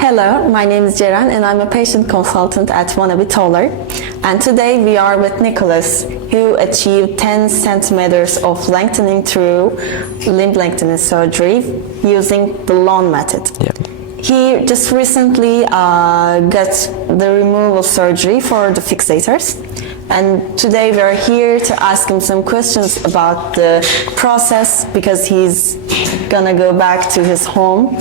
Hello, my name is Ceren and I'm a patient consultant at Wannabe Taller. And today we are with Nicholas, who achieved 10 centimeters of lengthening through limb lengthening surgery using the LON method. Yeah. He just recently got the removal surgery for the fixators. And today we are here to ask him some questions about the process because he's gonna go back to his home.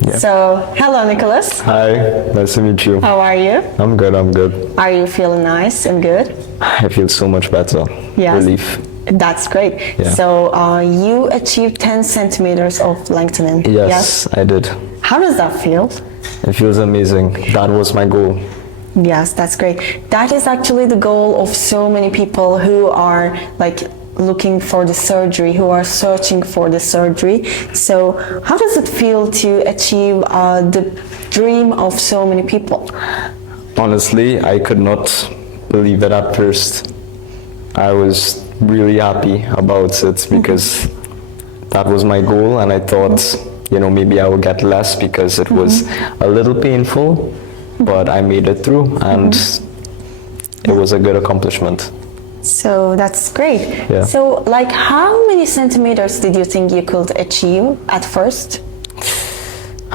Yeah. So, hello Nicholas. Hi, nice to meet you. How are you? I'm good, I'm good. Are you feeling nice and good? I feel so much better. Yes. Relief. That's great. Yeah. So, you achieved 10 centimeters of lengthening. Yes, I did. How does that feel? It feels amazing. That was my goal. Yes, that's great. That is actually the goal of so many people who are looking for the surgery, who are searching for the surgery. So how does it feel to achieve the dream of so many people? Honestly, I could not believe it at first. I was really happy about it because that was my goal, and I thought, maybe I would get less because it was a little painful, but I made it through, and it was a good accomplishment. So that's great. Yeah. So how many centimeters did you think you could achieve at first?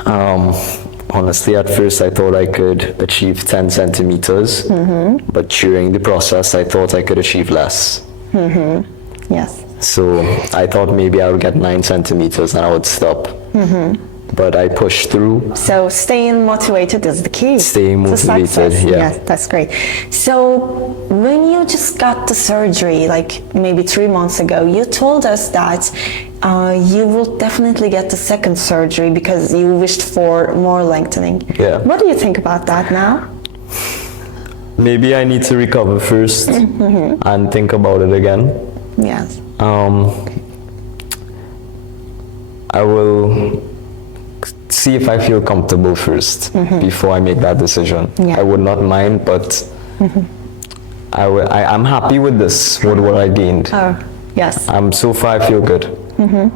Honestly, at first I thought I could achieve 10 centimeters, but during the process I thought I could achieve less. Yes. So I thought maybe I would get 9 centimeters and I would stop. But I pushed through. So staying motivated is the key. Staying motivated, yeah. Yes, that's great. So when you just got the surgery, maybe 3 months ago, you told us that you will definitely get the second surgery because you wished for more lengthening. Yeah. What do you think about that now? Maybe I need to recover first and think about it again. Yes. I will see if I feel comfortable first before I make that decision. Yeah. I would not mind, but I'm happy with this, with what I gained. Oh, yes. So far I feel good.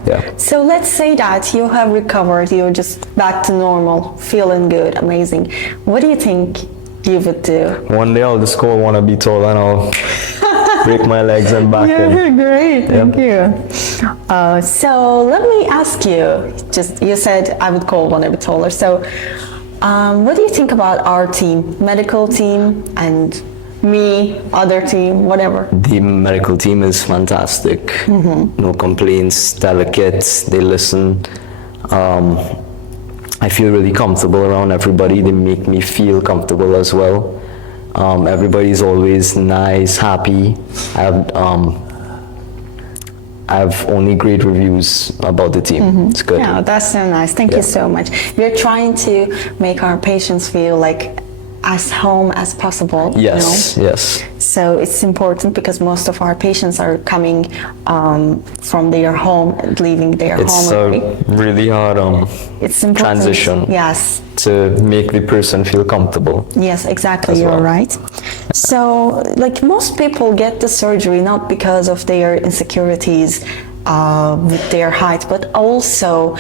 Yeah. So let's say that you have recovered, you're just back to normal, feeling good, amazing. What do you think you would do? One day I'll just call Wannabe Taller and I'll break my legs and back in. Great, thank you. So let me ask you, you said I would call Wannabe Taller. So what do you think about our team, medical team and me, other team, whatever? The medical team is fantastic. No complaints, delicate, they listen. I feel really comfortable around everybody. They make me feel comfortable as well. Everybody's always nice, happy. I have only great reviews about the team. It's good. Yeah, that's so nice. Thank you so much. We're trying to make our patients feel as home as possible. Yes, yes. So it's important because most of our patients are coming from their home and leaving their home. It's a really hard transition. Yes. To make the person feel comfortable. Yes, exactly. You're right. So, most people get the surgery not because of their insecurities with their height, but also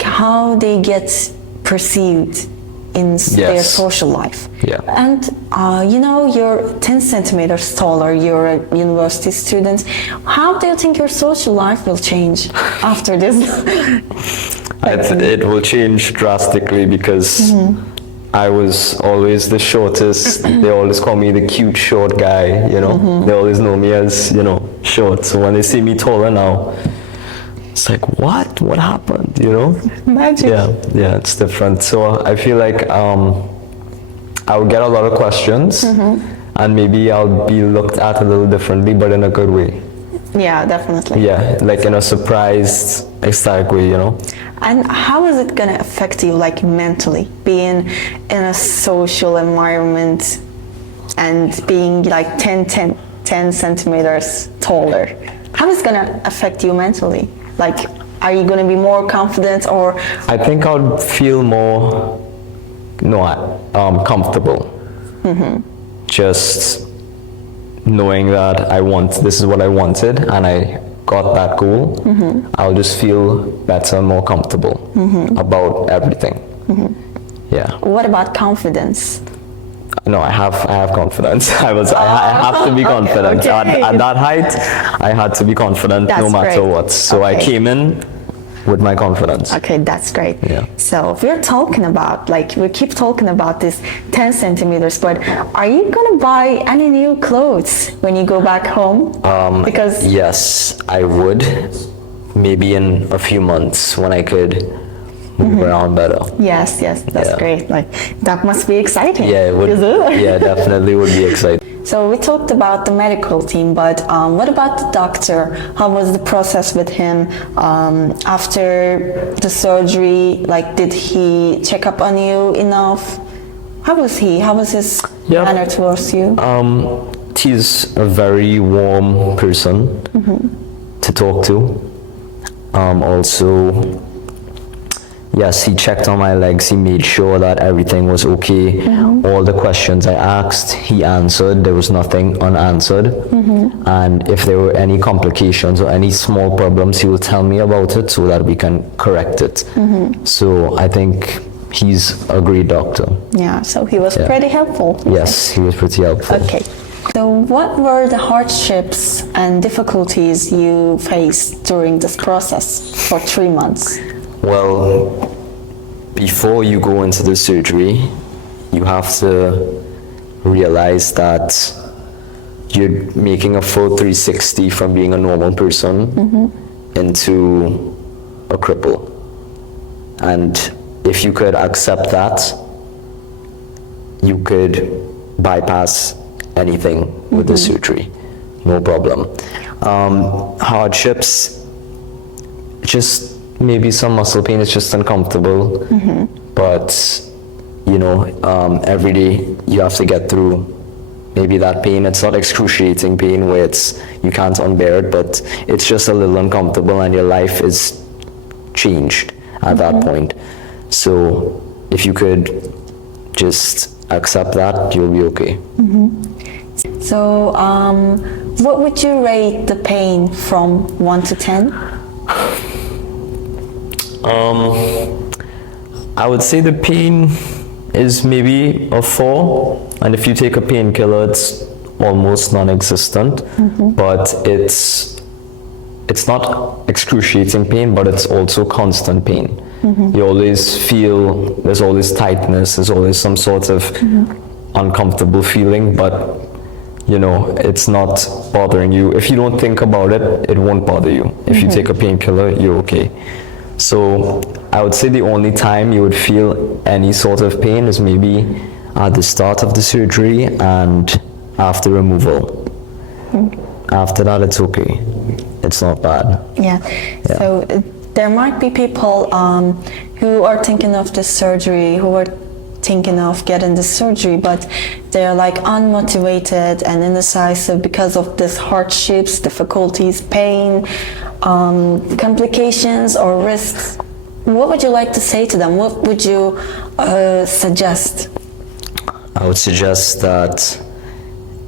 how they get perceived in their social life. Yeah. And you're 10 centimeters taller, you're a university student. How do you think your social life will change after this? It will change drastically because I was always the shortest. They always call me the cute short guy, They always know me as, short. So when they see me taller now, it's like, what happened, Magic. Yeah, it's different. So I feel like I will get a lot of questions and maybe I'll be looked at a little differently, but in a good way. Yeah, definitely. Yeah, in a surprised, ecstatic way, And how is it going to affect you, mentally, being in a social environment and being 10 centimeters taller? How is it going to affect you mentally? Are you going to be more confident or? I think I'll feel more, comfortable. Just knowing that this is what I wanted and I got that goal, I'll just feel better, more comfortable about everything. Yeah. What about confidence? No, I have confidence. I have to be confident. okay. At that height, I had to be confident no That's matter great. what. So I Okay. came in with my confidence. Okay, that's great. Yeah. So we're talking about, like, we keep talking about this 10 centimeters, but are you gonna buy any new clothes when you go back home? Because Yes, I would. Maybe in a few months when I could move around better. yes, that's Yeah. great. Like, that must be exciting. Yeah, it would. Is it? Yeah, definitely would be exciting. So we talked about the medical team, but what about the doctor? How was the process with him after the surgery? Like, did he check up on you enough? How was he? How was his Yeah. manner towards you? He's a very warm person to talk to. Also, yes, he checked on my legs. He made sure that everything was okay. All the questions I asked, he answered. There was nothing unanswered. And if there were any complications or any small problems, he will tell me about it so that we can correct it. So I think he's a great doctor. Yeah, so he was Yeah. pretty helpful. Yes, he was pretty helpful. Okay. So what were the hardships and difficulties you faced during this process for 3 months? Well, before you go into the surgery, you have to realize that you're making a full 360 from being a normal person into a cripple. And if you could accept that, you could bypass anything with the surgery, no problem. Hardships, just maybe some muscle pain, is just uncomfortable, but you know, every day you have to get through maybe that pain. It's not excruciating pain where you can't unbear it, but it's just a little uncomfortable and your life is changed at that point. So if you could just accept that, you'll be okay. So what would you rate the pain from 1 to 10? I would say the pain is maybe a 4, and if you take a painkiller, it's almost non-existent. But it's not excruciating pain, but it's also constant pain. You always feel there's always tightness, there's always some sort of uncomfortable feeling, but you know, it's not bothering you. If you don't think about it, it won't bother you. If you take a painkiller, you're okay. So I would say the only time you would feel any sort of pain is maybe at the start of the surgery and after removal. After that, it's okay. It's not bad. Yeah. So there might be people who are thinking of the surgery, who are thinking of getting the surgery, but they're like unmotivated and indecisive because of these hardships, difficulties, pain, complications or risks. What would you like to say to them? What would you suggest? I would suggest that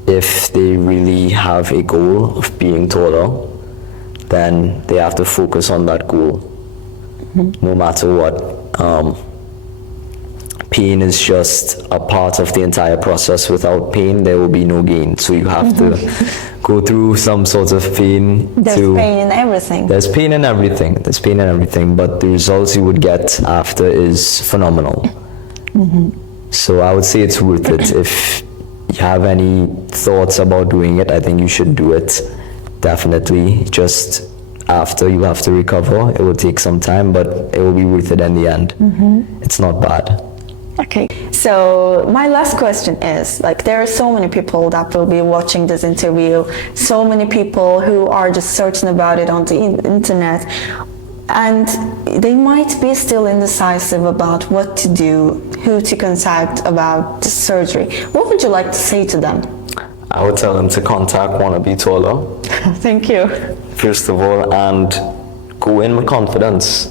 if they really have a goal of being taller, then they have to focus on that goal, no matter what. Pain is just a part of the entire process. Without pain, there will be no gain. So you have to go through some sort of pain. There's pain in everything. There's pain in everything. There's pain in everything. But the results you would get after is phenomenal. So I would say it's worth it. If you have any thoughts about doing it, I think you should do it. Definitely. Just after you have to recover, it will take some time, but it will be worth it in the end. It's not bad. Okay, so my last question is, like, there are so many people that will be watching this interview, so many people who are just searching about it on the internet, and they might be still indecisive about what to do, who to contact about the surgery. What would you like to say to them? I would tell them to contact Wanna Be Taller, Thank you. first of all, and go in with confidence.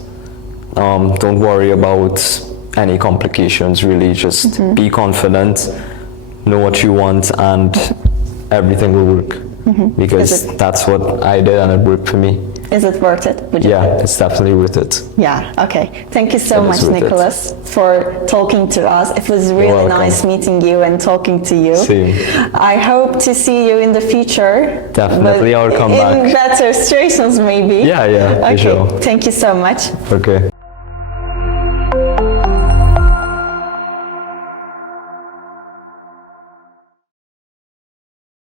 Don't worry about any complications, really. Just be confident, know what you want, and everything will work. Because that's what I did, and it worked for me. Is it worth it? Would you Yeah, it's definitely worth it. Yeah, okay. Thank you so It much, is worth it. Nicholas, for talking to us. It was really welcome. nice meeting you and talking to you. Same. I hope to see you in the future. Definitely, but I'll come in back. better situations, maybe. Yeah, for Okay, sure. thank you so much. Okay.